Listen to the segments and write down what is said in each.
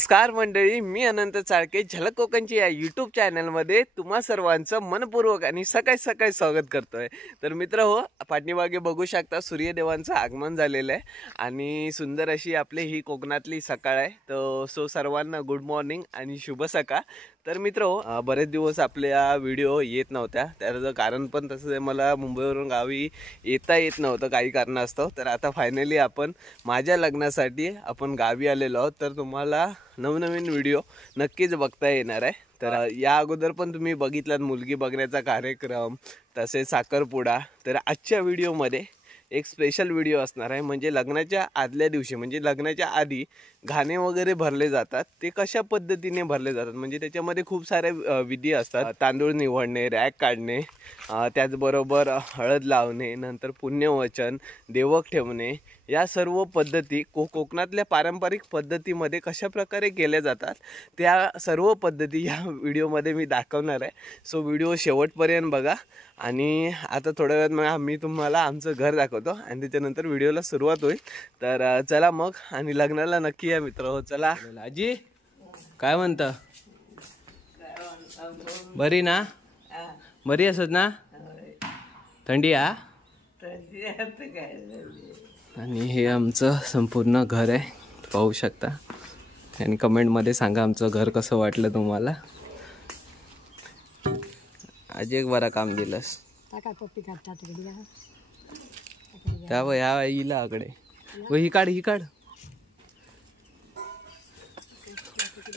नमस्कार मंडळी, मी अनंत चाळके झलक कोकणची या यूट्यूब चॅनलमध्ये तुम्हा सर्वांचं मनपूर्वक आणि सकाळी स्वागत करतोय। तर मित्र हो, पाठीमागे बघू शकता सूर्यदेवांचं आगमन झालेलं आहे आणि सुंदर अशी आपली ही कोकणातली सकाळ आहे। तर सर्वांना गुड मॉर्निंग आणि शुभ सकाळ। तर मित्र हो, बरेच दिवस आपल्या व्हिडिओ येत नव्हत्या, त्याचं कारण पण तसं मला मुंबईवरून गावी येता येत नव्हतं काही कारणास्तव। तर आता फायनली आपण माझ्या लग्नासाठी आपण गावी आलेलो आहोत। तर तुम्हाला नवनवीन व्हिडिओ नक्कीच बघता येणार आहे। तर या अगोदर पण तुम्ही बघितलात मुलगी बघण्याचा कार्यक्रम, तसेच साखरपुडा। तर आजच्या व्हिडिओमध्ये एक स्पेशल व्हिडिओ असणार आहे, म्हणजे लग्नाच्या आदल्या दिवशी म्हणजे लग्नाच्या आधी घाणे वगैरे भरले जातात, ते कशा पद्धतीने भरले जातात म्हणजे त्याच्यामध्ये खूप सारे विधी असतात। तांदूळ निवडणे, रॅक काढणे, त्याचबरोबर हळद लावणे, नंतर पुण्यवचन, देवक ठेवणे, या सर्व पद्धती कोकणातल्या पारंपरिक पद्धतीमध्ये कशा प्रकारे केल्या जातात त्या सर्व पद्धती या व्हिडिओमध्ये मी दाखवणार आहे। सो व्हिडिओ शेवटपर्यंत बघा। आणि आता थोड्या वेळात मग मी तुम्हाला आमचं घर दाखवतो आणि त्याच्यानंतर व्हिडिओला सुरुवात होईल। तर चला मग, आणि लग्नाला नक्की या मित्र हो। चला आजी, काय म्हणता? बरी ना? बरी असत ना? थंडी आ? आणि हे आमचं संपूर्ण घर आहे, पाहू शकता। आणि कमेंटमध्ये सांगा आमचं घर कसं वाटलं तुम्हाला। आज एक बरा काम दिलंस त्या ह्या इला आकडे ही काढ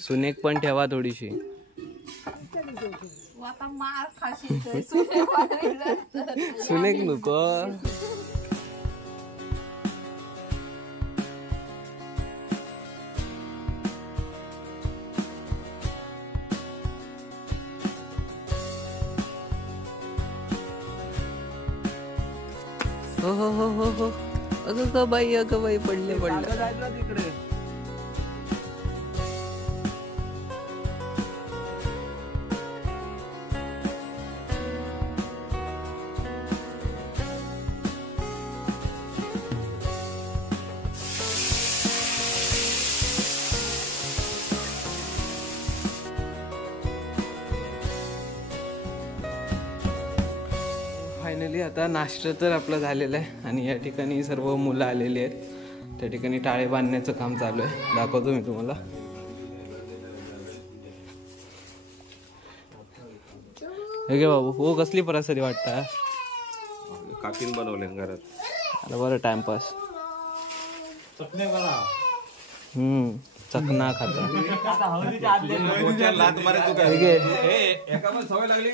सुनेक पण ठेवा थोडीशी। सुनेक नको। हो अगं बाई पडले तिकडे। फायनली आता नाश्ता तर आपलं झालेलं आहे आणि या ठिकाणी सर्व मुलं आलेली आहेत। त्या ठिकाणी टाळे बांधण्याचं काम चालू आहे, दाखवतो मी तुम्हाला। हे घे बाबू, हो कसली परासरी वाटता? काकीन बनवले घरात। अरे बरं टाइमपास। चकना खाता सवय लागली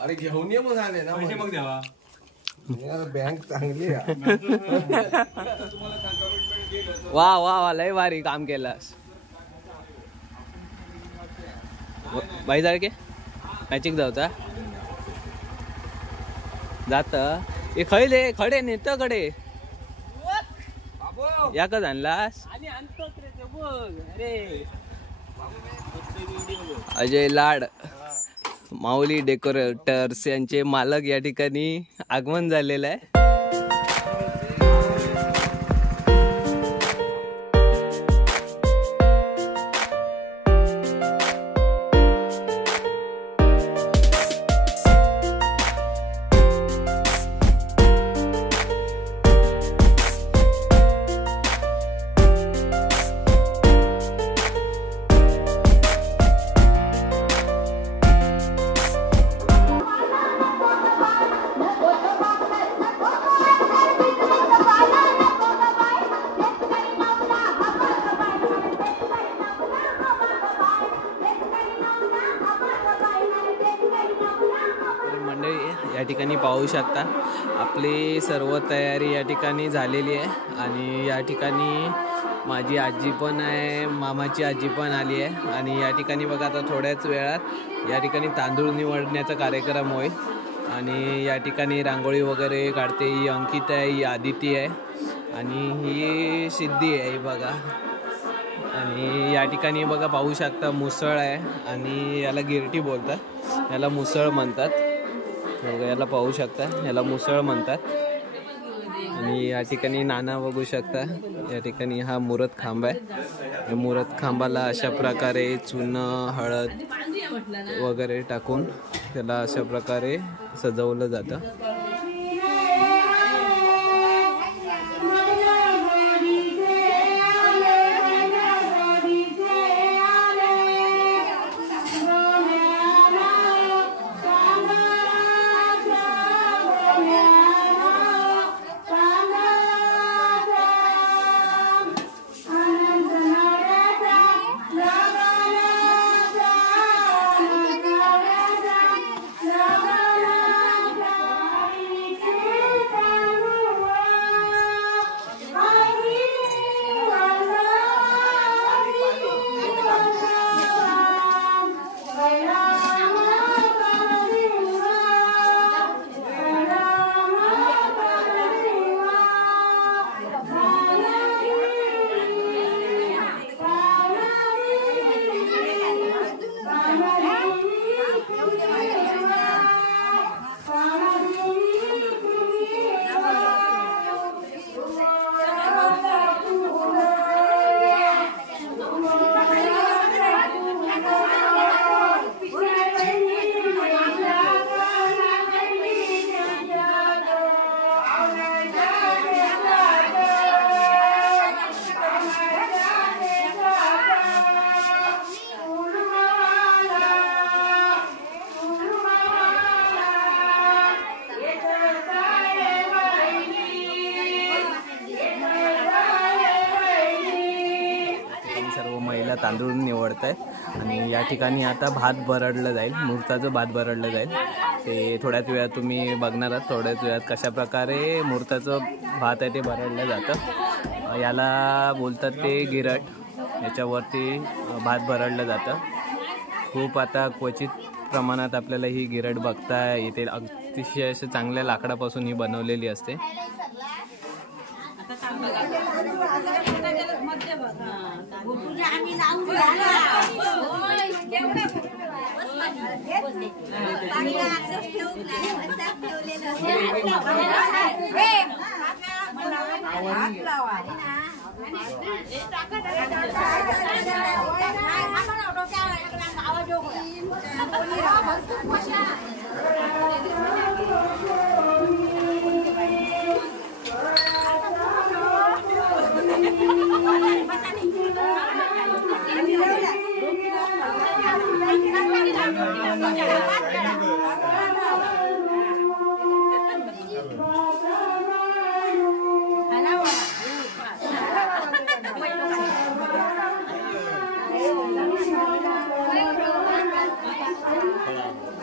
अरे घेऊन ये मग आले ना पैसे मग द्यावा। बँक चांगली वा लय भारी काम केलास बाई। जाळके मॅचिक जाऊचा जात हे खडे नेत कडे या का आणलास? अजय लाड माऊली डेकोरेटर्स यांचे मालक या ठिकाणी आगमन झालेलं आहे। या ठिकाणी पाहू शकता आपली सर्व तयारी या ठिकाणी झालेली आहे आणि या ठिकाणी माझी आजी पण आहे, मामाची आजी पण आली आहे। आणि या ठिकाणी बघा आता थोड्याच वेळात या ठिकाणी तांदूळ निवडण्याचा कार्यक्रम होईल आणि या ठिकाणी रांगोळी वगैरे काढते। ही अंकिता आहे, ही आदिती आहे आणि ही सिद्धी आहे, बघा आणि या ठिकाणी बघा पाहू शकता मुसळ आहे आणि याला गिरटी बोलतात, याला मुसळ म्हणतात. बघा याला पाहू शकता, याला मुसळ म्हणतात. आणि या ठिकाणी नाना बघू शकता, या ठिकाणी हा मुरत खांब आहे. मुरत खांबाला अशा प्रकारे चूनं हळद वगैरे टाकून त्याला अशा प्रकारे सजवलं जातं. तांदूळ निवडत आहेत आणि या ठिकाणी आता भात भरडलं जाईल, मुहूर्ताचं भात भरडलं जाईल. ते थोड्याच वेळात तुम्ही बघणार आहात. थोड्याच वेळात कशा प्रकारे मुहूर्ताचं भात आहे ते भरडलं जातं. याला बोलतात ते गिरट. याच्यावरती भात भरडलं जातं. खूप आता क्वचित प्रमाणात आपल्याला ही गिरट बघता येते. अतिशय असं चांगल्या लाकडापासून ही बनवलेली असते.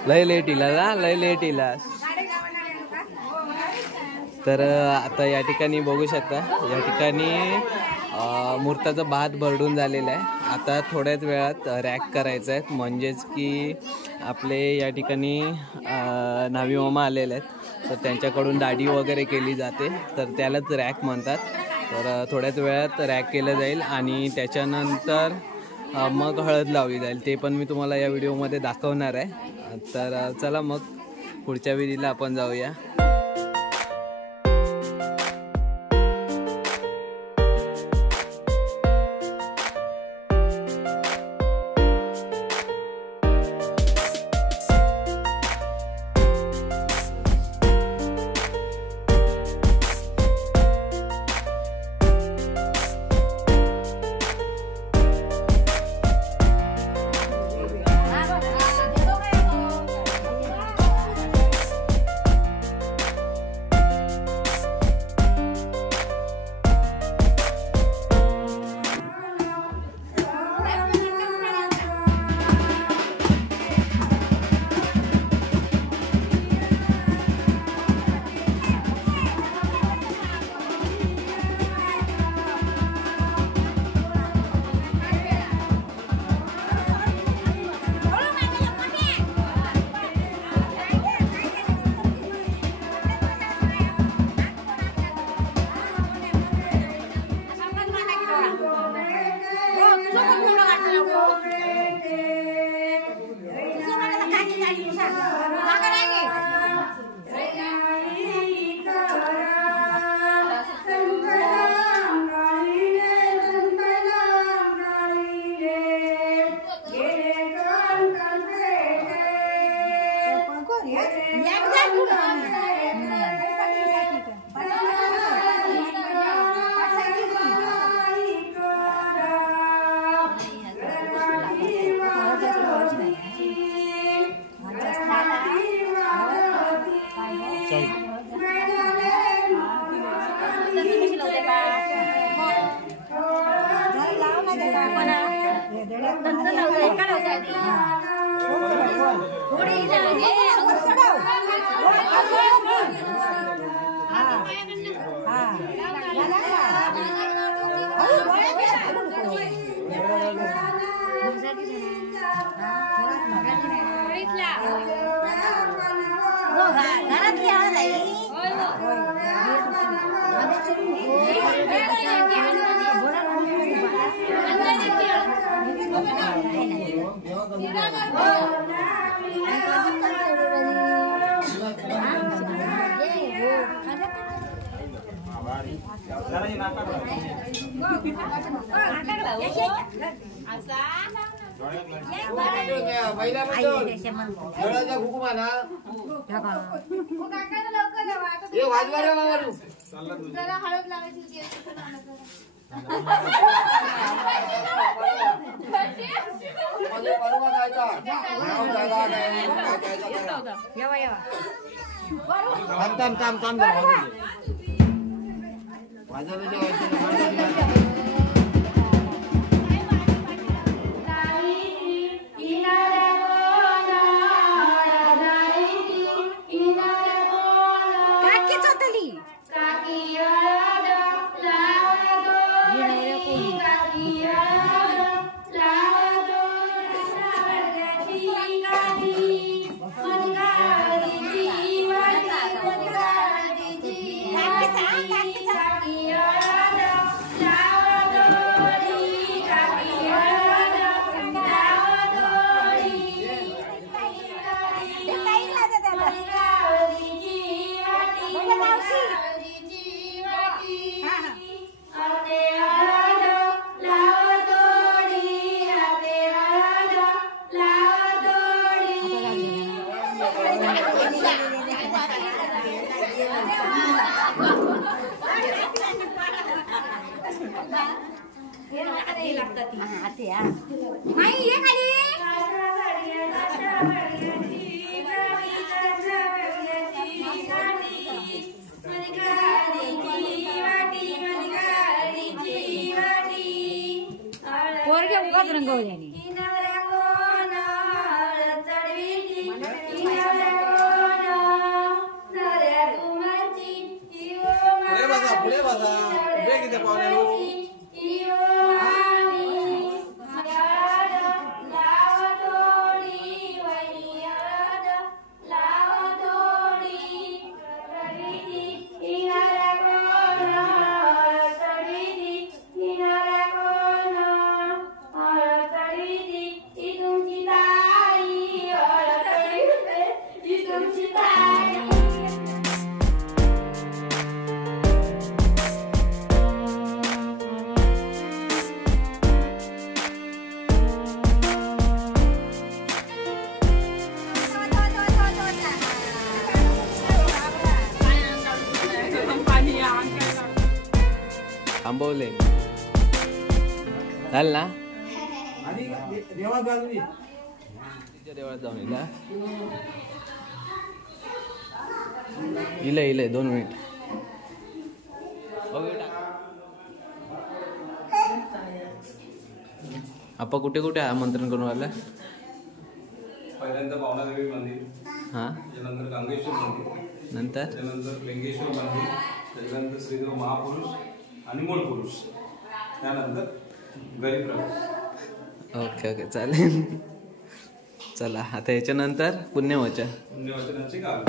लय लेट इलास. तर आता या ठिकाणी बघू शकता, या ठिकाणी मुहूर्ताचा भात भरडून झालेला आहे. आता थोड्याच वेळात रॅक करायचं आहे. म्हणजेच की आपले या ठिकाणी न्हावी मामा आलेले आहेत, तर त्यांच्याकडून दाढी वगैरे केली जाते, तर त्यालाच रॅक म्हणतात. तर थोड्याच वेळात रॅक केलं जाईल आणि त्याच्यानंतर मग हळद लावली जाईल. ते पण मी तुम्हाला या व्हिडिओमध्ये दाखवणार आहे. तर चला मग पुढच्या विधीला आपण जाऊया. थांबवले झालं ना देवळात जाऊन इले 2 मिनिट आपा कुठे कुठे आमंत्रण करून आला पहिल्यांदा पावणादेवी मंदिर हां त्यानंतर गंगेश्वर मंदिर नंतर त्यानंतर लिंगेश्वर मंदिर त्यानंतर श्रीदेव महापुरुष आणि मूळ पुरुष त्यानंतर गरीब प्रवेश. ओके ओके चालेल चला आता याच्यानंतर पुण्यवचनाची गाव.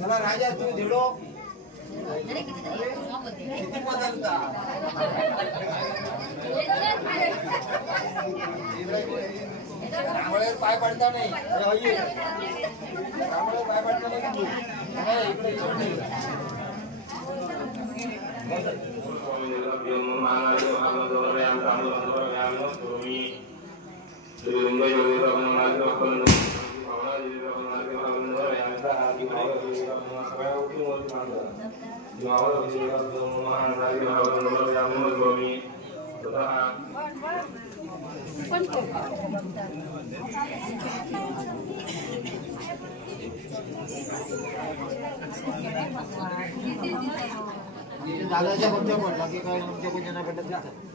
चला राजा तू झेडो किती बदलता रामळे पाय पडता नाही रामळे पाय पडता नाही इकडे दादाच्या फक्त पडला की काय तुमच्या कोणाला भेटत नाही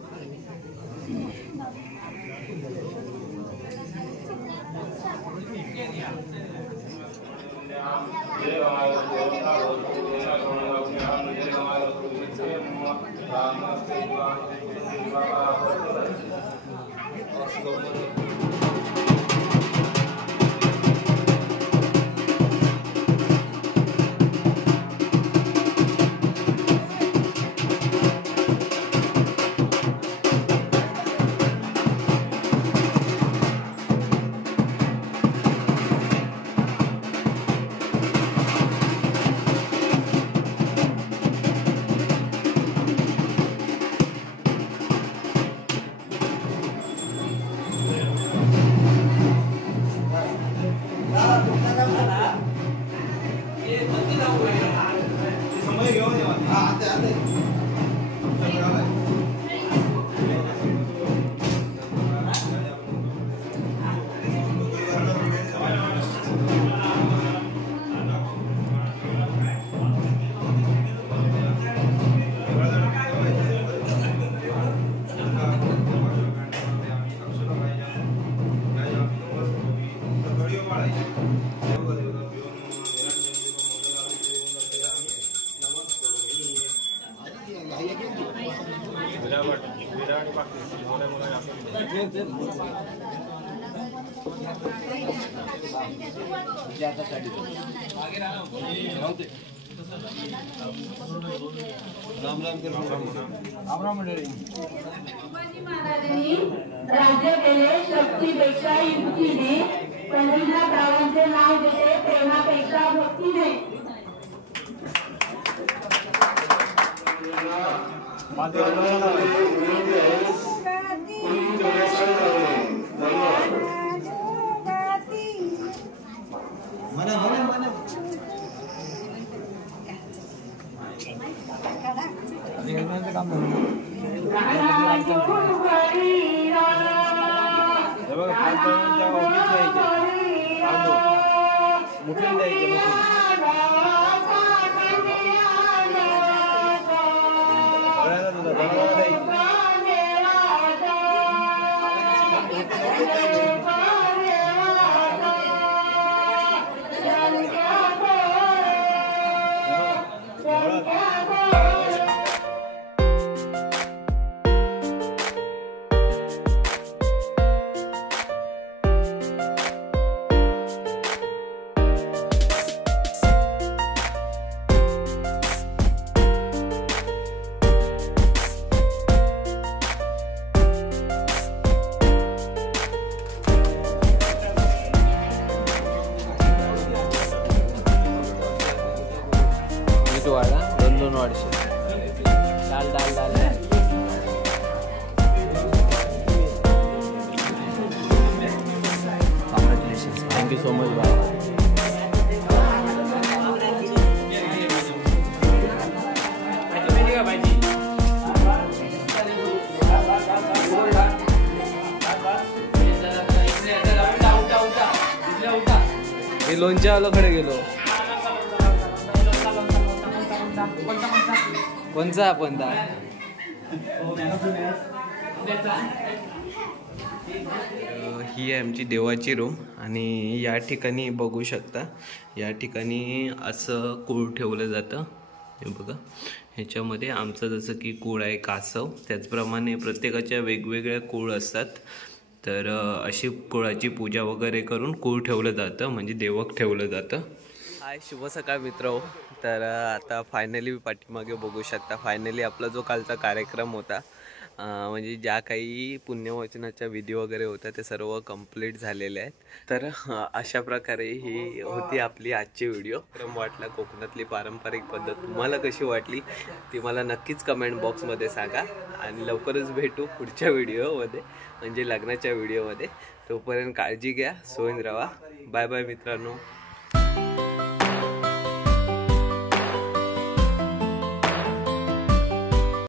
राज्य केले शक्तीपेक्षा युक्तीने पंढरीला गावांचे नाव देते प्रेमापेक्षा भक्तीने Thank you so much, bye. मी लोणच्या आलोकडे गेलो. कोणचा आपण ही आहे आमची देवाची रूम आणि या ठिकाणी बघू शकता, या ठिकाणी असं कूळ ठेवलं जातं. हे बघा, ह्याच्यामध्ये आमचं जसं की कूळ आहे कासव, त्याचप्रमाणे प्रत्येकाच्या वेगवेगळ्या कूळ असतात. तर अशी कुळाची पूजा वगैरे करून कूळ ठेवलं जातं, म्हणजे देवक ठेवलं जातं. हाय शुभ सकाळ मित्र. तर आता फायनली पाठीमागे बघू शकता, फायनली आपला जो कालचा कार्यक्रम होता, म्हणजे ज्या काही पुण्यवचनाच्या व्हिडिओ वगैरे होत्या ते सर्व कंप्लीट झालेले आहेत. तर अशा प्रकारे ही होती आपली आजची व्हिडिओ. क्रम वाटला कोकणातली पारंपरिक पद्धत तुम्हाला कशी वाटली ती मला नक्कीच कमेंट बॉक्समध्ये सांगा. आणि लवकरच भेटू पुढच्या व्हिडिओमध्ये, म्हणजे लग्नाच्या व्हिडिओमध्ये. तोपर्यंत काळजी घ्या, सोयीन राहा. बाय बाय मित्रांनो.